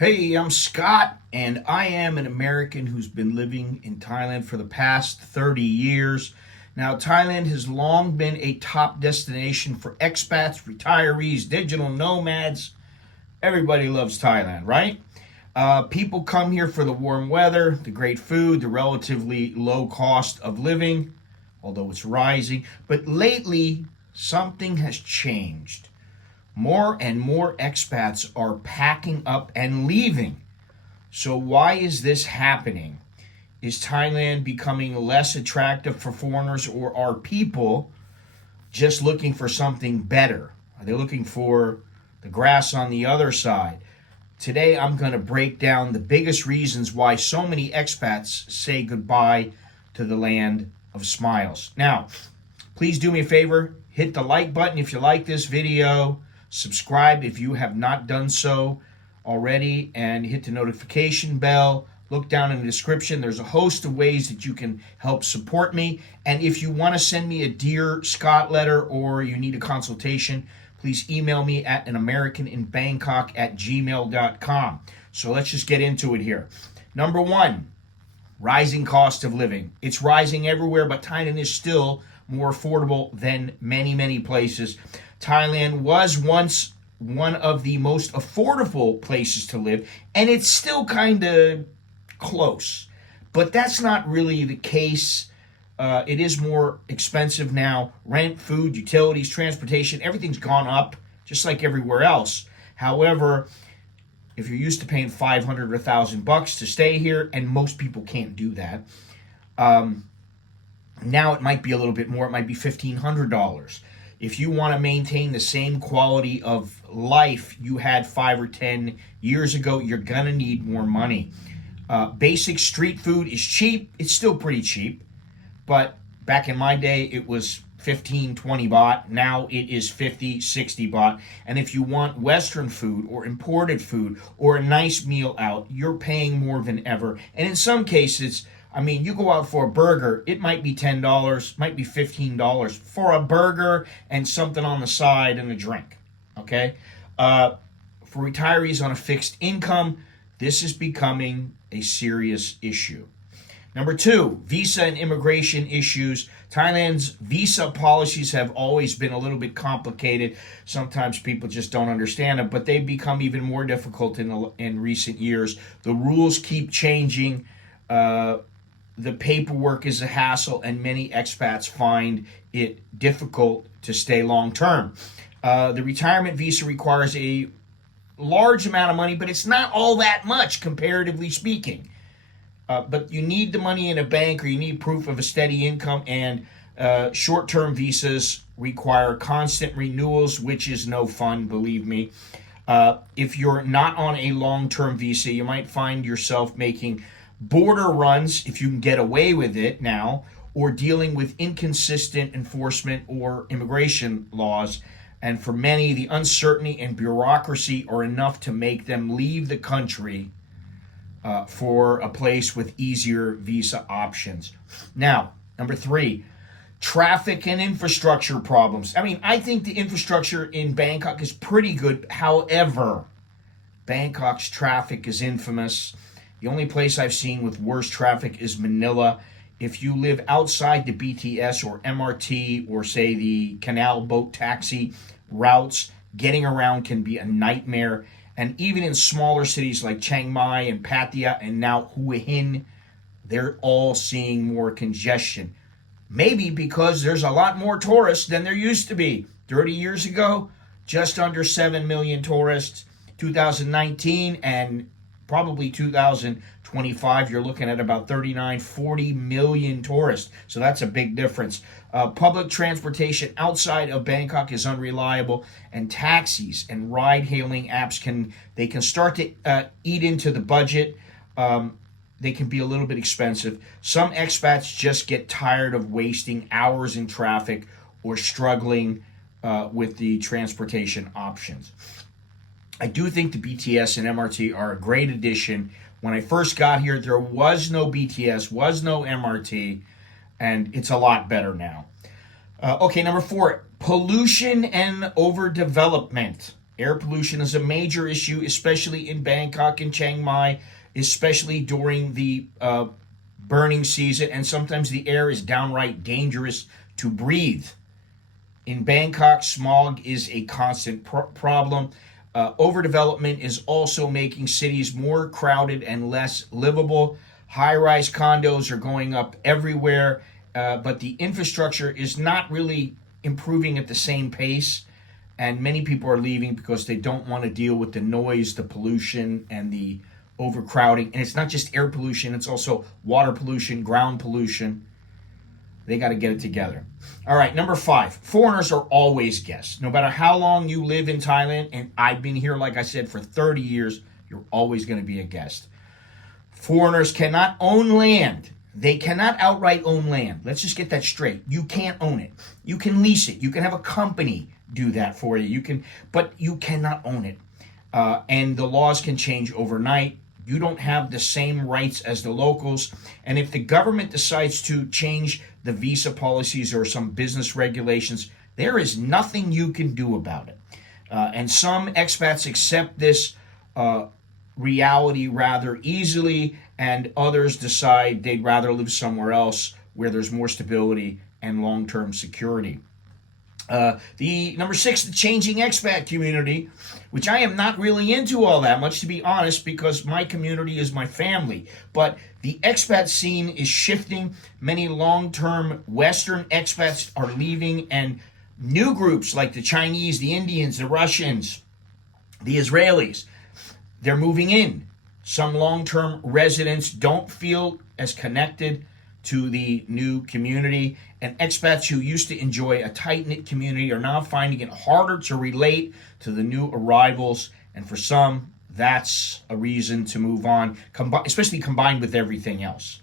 Hey, I'm Scott, and I am an American who's been living in Thailand for the past 30 years. Now, Thailand has long been a top destination for expats, retirees, digital nomads. Everybody loves Thailand, right? People come here for the warm weather, the great food, the relatively low cost of living, although it's rising. But lately, something has changed. More and more expats are packing up and leaving. So, why is this happening? Is Thailand becoming less attractive for foreigners, or are people just looking for something better? Are they looking for the grass on the other side? Today, I'm going to break down the biggest reasons why so many expats say goodbye to the land of smiles. Now, please do me a favor, hit the like button if you like this video. Subscribe if you have not done so already, and hit the notification bell. Look down in the description. There's a host of ways that you can help support me. And if you want to send me a Dear Scott letter or you need a consultation, please email me at anamericaninbangkok@gmail.com. So let's just get into it here. Number one, rising cost of living. It's rising everywhere, but Thailand is still more affordable than many, many places. Thailand was once one of the most affordable places to live, and it's still kind of close. But that's not really the case. It is more expensive now. Rent, food, utilities, transportation, everything's gone up, just like everywhere else. However, if you're used to paying $500 or $1,000 to stay here, and most people can't do that, now it might be a little bit more. It might be $1,500. If you want to maintain the same quality of life you had 5 or 10 years ago, you're going to need more money. Basic street food is cheap. It's still pretty cheap. But back in my day, it was 15, 20 baht. Now it is 50, 60 baht. And if you want Western food or imported food or a nice meal out, you're paying more than ever. And in some cases, you go out for a burger, it might be $10, might be $15 for a burger and something on the side and a drink, okay? For retirees on a fixed income, this is becoming a serious issue. Number two, visa and immigration issues. Thailand's visa policies have always been a little bit complicated. Sometimes people just don't understand it, but they've become even more difficult in recent years. The rules keep changing. The paperwork is a hassle, and many expats find it difficult to stay long term. The retirement visa requires a large amount of money, but it's not all that much, comparatively speaking. But you need the money in a bank, or you need proof of a steady income, and short-term visas require constant renewals, which is no fun, believe me. If you're not on a long-term visa, you might find yourself making border runs, if you can get away with it now, or dealing with inconsistent enforcement or immigration laws. And for many, the uncertainty and bureaucracy are enough to make them leave the country for a place with easier visa options. Now, number three, traffic and infrastructure problems. I think the infrastructure in Bangkok is pretty good. However, Bangkok's traffic is infamous. The only place I've seen with worse traffic is Manila. If you live outside the BTS or MRT or, say, the canal boat taxi routes, getting around can be a nightmare. And even in smaller cities like Chiang Mai and Pattaya and now Hua Hin, they're all seeing more congestion. Maybe because there's a lot more tourists than there used to be. 30 years ago, just under 7 million tourists. 2019 and probably 2025, you're looking at about 39, 40 million tourists. So that's a big difference. Public transportation outside of Bangkok is unreliable, and taxis and ride-hailing apps can start to eat into the budget. They can be a little bit expensive. Some expats just get tired of wasting hours in traffic or struggling with the transportation options. I do think the BTS and MRT are a great addition. When I first got here, there was no BTS, was no MRT, and it's a lot better now. Okay, number four, pollution and overdevelopment. Air pollution is a major issue, especially in Bangkok and Chiang Mai, especially during the burning season, and sometimes the air is downright dangerous to breathe. In Bangkok, smog is a constant problem. Overdevelopment is also making cities more crowded and less livable. High-rise condos are going up everywhere, but the infrastructure is not really improving at the same pace, and many people are leaving because they don't want to deal with the noise, the pollution, and the overcrowding. And it's not just air pollution, it's also water pollution, ground pollution. They got to get it together. All right, number 5. Foreigners are always guests. No matter how long you live in Thailand, and I've been here, like I said, for 30 years, you're always going to be a guest. Foreigners cannot own land. They cannot outright own land. Let's just get that straight. You can't own it. You can lease it. You can have a company do that for you. But you cannot own it. And the laws can change overnight. You don't have the same rights as the locals. And if the government decides to change the visa policies or some business regulations, there is nothing you can do about it. And some expats accept this reality rather easily, and others decide they'd rather live somewhere else where there's more stability and long-term security. The number 6, the changing expat community, which I am not really into all that much, to be honest, because my community is my family. But the expat scene is shifting. Many long-term Western expats are leaving, and new groups like the Chinese, the Indians, the Russians, the Israelis, they're moving in. Some long-term residents don't feel as connected to the new community, and expats who used to enjoy a tight-knit community are now finding it harder to relate to the new arrivals, and for some, that's a reason to move on, especially combined with everything else.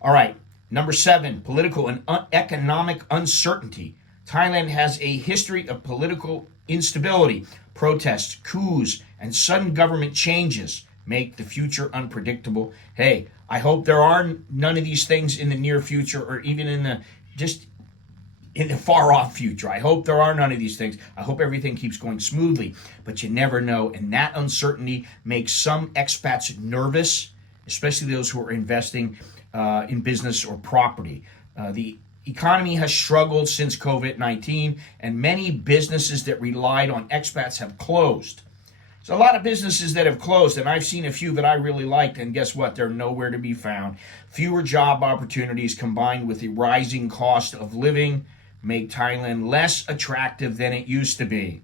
All right, number 7, political and economic uncertainty. Thailand has a history of political instability. Protests, coups, and sudden government changes make the future unpredictable. Hey, I hope there are none of these things in the near future, or even in the far off future. I hope there are none of these things. I hope everything keeps going smoothly, but you never know. And that uncertainty makes some expats nervous, especially those who are investing in business or property. The economy has struggled since COVID-19, and many businesses that relied on expats have closed. So a lot of businesses that have closed, and I've seen a few that I really liked, and guess what? They're nowhere to be found. Fewer job opportunities combined with the rising cost of living make Thailand less attractive than it used to be.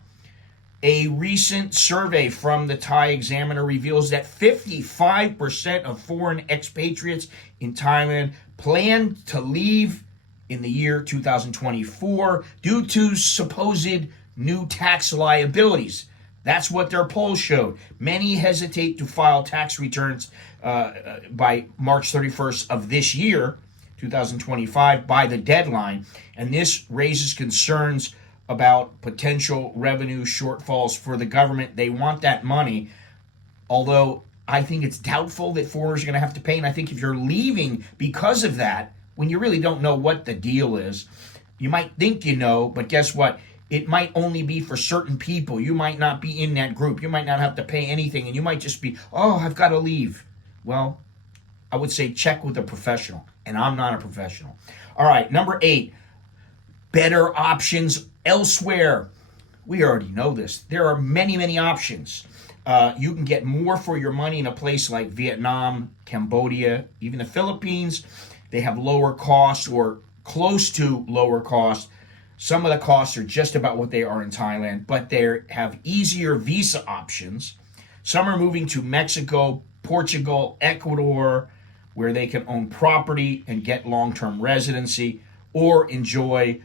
A recent survey from the Thai Examiner reveals that 55% of foreign expatriates in Thailand plan to leave in the year 2024 due to supposed new tax liabilities. That's what their poll showed. Many hesitate to file tax returns by March 31st of this year, 2025, by the deadline. And this raises concerns about potential revenue shortfalls for the government. They want that money, although I think it's doubtful that foreigners are going to have to pay. And I think if you're leaving because of that, when you really don't know what the deal is, you might think you know, but guess what? It might only be for certain people. You might not be in that group. You might not have to pay anything, and you might just be, oh, I've got to leave. Well, I would say check with a professional, and I'm not a professional. All right, number 8, better options elsewhere. We already know this. There are many, many options. You can get more for your money in a place like Vietnam, Cambodia, even the Philippines. They have lower costs or close to lower costs. Some of the costs are just about what they are in Thailand, but they have easier visa options. Some are moving to Mexico, Portugal, Ecuador, where they can own property and get long-term residency or enjoy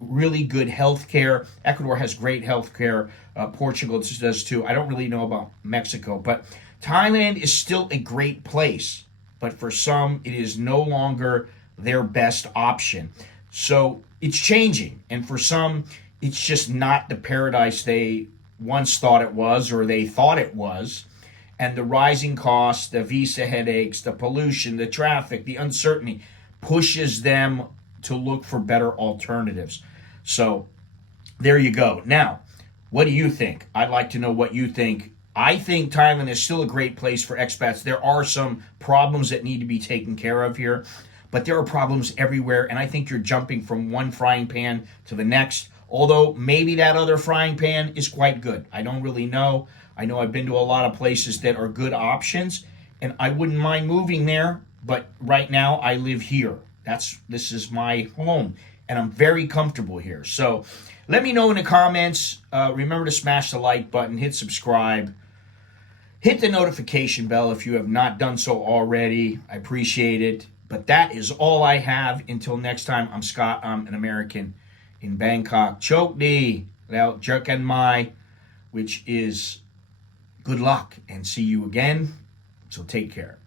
really good health care. Ecuador has great health care. Portugal does too. I don't really know about Mexico, but Thailand is still a great place. But for some, it is no longer their best option. So it's changing, and for some, it's just not the paradise they once thought it was or they thought it was. And the rising costs, the visa headaches, the pollution, the traffic, the uncertainty pushes them to look for better alternatives. So there you go. Now, What do you think? I'd like to know what you think. I think Thailand is still a great place for expats. There are some problems that need to be taken care of here, but there are problems everywhere, and I think you're jumping from one frying pan to the next, although maybe that other frying pan is quite good. I don't really know. I know I've been to a lot of places that are good options, and I wouldn't mind moving there, but right now I live here. This is my home, and I'm very comfortable here. So let me know in the comments. Remember to smash the like button, hit subscribe, hit the notification bell if you have not done so already. I appreciate it. But that is all I have. Until next time, I'm Scott. I'm an American in Bangkok. Chok di, Lao Jerkan Mai, which is good luck, and see you again. So take care.